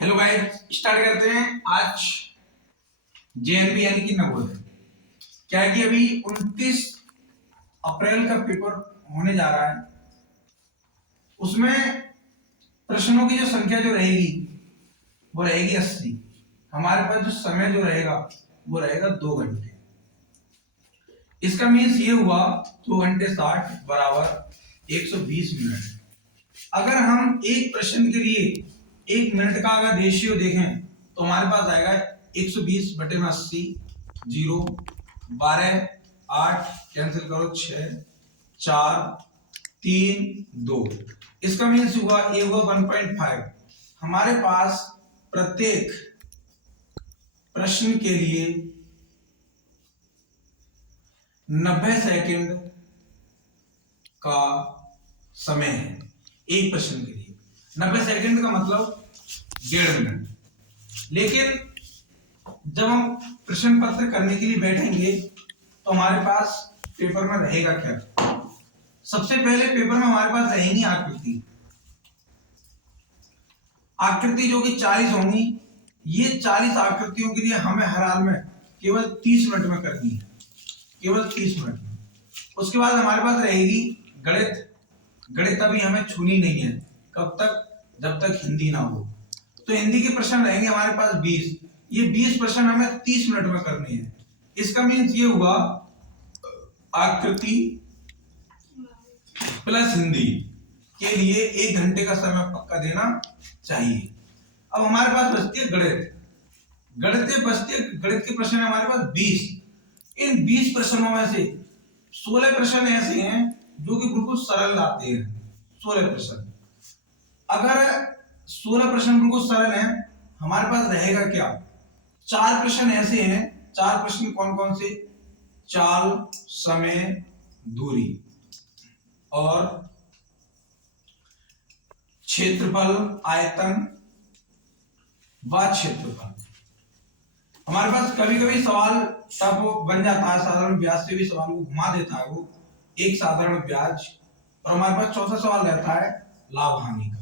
Hello guys, start करते हैं। आज जेएनबी यानी कि नवोदय। क्या है कि अभी 29 अप्रैल का पेपर होने जा रहा है। उसमें प्रश्नों की जो संख्या जो रहेगी वो रहेगी 80। हमारे पास जो समय जो रहेगा वो रहेगा 2 घंटे। इसका मीन्स ये हुआ 2 घंटे 60 बराबर 120 मिनट। अगर हम एक प्रश्न के लिए 1 मिनट का अगर रेशियो देखें तो हमारे पास आएगा 120 बटे में 80, 0, 12, 8 कैंसिल करो, 6, 4, 3, 2। इसका मीन्स हुआ ये हुआ 1.5। हमारे पास प्रत्येक प्रश्न के लिए 90 सेकंड का समय है। एक प्रश्न के लिए 90 सेकंड का मतलब 1.5 मिनट। लेकिन जब हम प्रश्न पत्र करने के लिए बैठेंगे तो हमारे पास पेपर में रहेगा क्या? सबसे पहले पेपर में हमारे पास रहेंगी आकृति। आकृति जो कि 40 होंगी। ये 40 आकृतियों के लिए हमें हर हाल में केवल 30 मिनट में करनी है, केवल 30 मिनट में। उसके बाद हमारे पास रहेगी गणित। गणित अभी हमें छूनी नहीं है। कब तक? जब तक हिंदी ना हो। तो हिंदी के प्रश्न रहेंगे हमारे पास 20। ये 20 प्रश्न हमें 30 मिनट में करने हैं। इसका मीन्स ये हुआ आकृति प्लस हिंदी के लिए 1 घंटे का समय पक्का देना चाहिए। अब हमारे पास बचती है गणित। गणित के प्रश्न हमारे पास 20। इन 20 प्रश्नों में से 16 प्रश्न ऐसे हैं जो कि बिल्कुल सरल आते हैं। 16 प्रश्न। अगर 16 प्रश्न बिल्कुल सरल हैं, हमारे पास रहेगा क्या? 4 प्रश्न ऐसे हैं। 4 प्रश्न कौन कौन से? चाल, समय, दूरी और क्षेत्रफल, आयतन व क्षेत्रफल। हमारे पास कभी कभी सवाल तब बन जाता है, साधारण ब्याज से भी सवाल को घुमा देता है वो, एक साधारण ब्याज। और हमारे पास चौथा सवाल रहता है लाभ हानि का।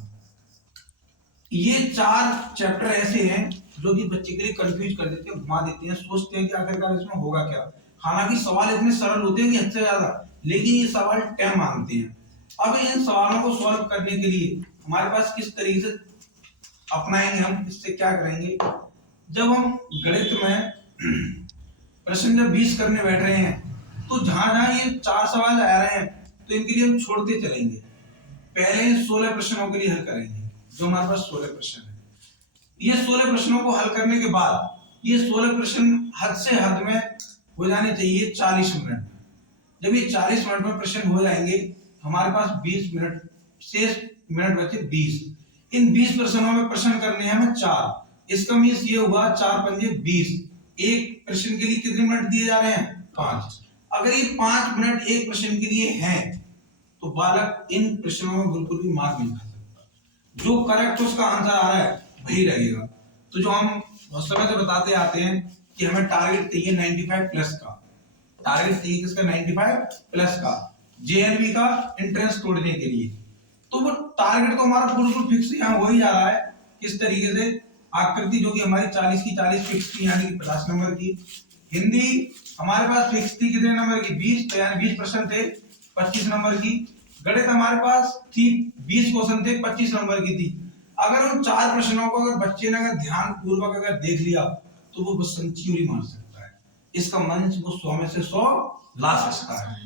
ये 4 चैप्टर ऐसे हैं जो कि बच्चे के लिए कंफ्यूज कर देते हैं, घुमा देते हैं, सोचते हैं कि आखिरकार इसमें होगा क्या। हालांकि सवाल इतने सरल होते हैं कि हद से ज्यादा, लेकिन ये सवाल टाइम मांगते हैं। अब इन सवालों को सॉल्व करने के लिए हमारे पास किस तरीके से अपनाएंगे, हम इससे क्या करेंगे? जब हम गणित में प्रश्न जब 20 करने बैठ रहे हैं तो जहां जहां ये 4 सवाल आ रहे हैं तो इनके लिए हम छोड़ते चलेंगे। पहले 16 प्रश्नों के लिए हल करेंगे, जो हमारे पास 16 प्रश्न है। ये 16 प्रश्नों को हल करने के बाद ये 16 प्रश्न हद से हद में हो जाने चाहिए 40 मिनट। जब ये 40 मिनट में प्रश्न हो जाएंगे, हमारे पास 20 मिनट शेष मिनट बचे 20। इन 20 प्रश्नों में प्रश्न करने हैं हमें 4। इसका मीन्स ये हुआ 4 पंजे 20। एक प्रश्न के लिए कितने मिनट दिए जा रहे हैं? 5। अगर ये 5 मिनट एक प्रश्न के लिए हैं तो बालक इन प्रश्नों में बिल्कुल भी मार्क नहीं खा सकता। जो करेक्ट उसका आंसर आ रहा है वही रहेगा। तो जो हम बहुत समय से बताते आते हैं कि हमें टारगेट चाहिए 95 प्लस का। टारगेट चाहिए किसका? 95 प्लस का, जेएनबी का एंट्रेंस तोड़ने के लिए। तो वो टारगेट तो हमारा बिल्कुल फिक्स यहाँ हो ही जा रहा है। किस तरीके से? आकृति जो कि हमारी 40 की 40 फिक्स थी, यानी कि 50 नंबर की। हिंदी हमारे पास फिक्स थी कितने नंबर की? 20, तो यानी 20 प्रश्न थे, 25 नंबर की। गणित हमारे पास थी 20 क्वेश्चन थे, 25 नंबर की थी। अगर उन 4 प्रश्नों को अगर बच्चे ने अगर ध्यान पूर्वक अगर देख लिया तो वो बस सेंचुरी मार सकता है। इसका मंच वो 100 में से 100 ला सकता है,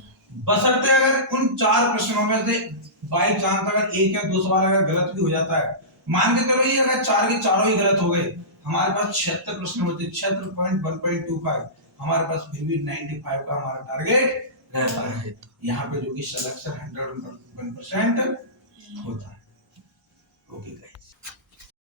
बशर्ते अगर उन 4 प्रश्नों में से बाई चांस अगर एक या दो सवाल अगर गलत भी हो जाता है। मान के चलो ये अगर 4 के चारों ही गलत हो गए, हमारे पास 76 प्रश्न बचे, 76.1.25। हमारे पास फिर भी 95 का हमारा टारगेट रहता है। यहाँ पे जो कि सिलेक्शन 101% होता है। ओके।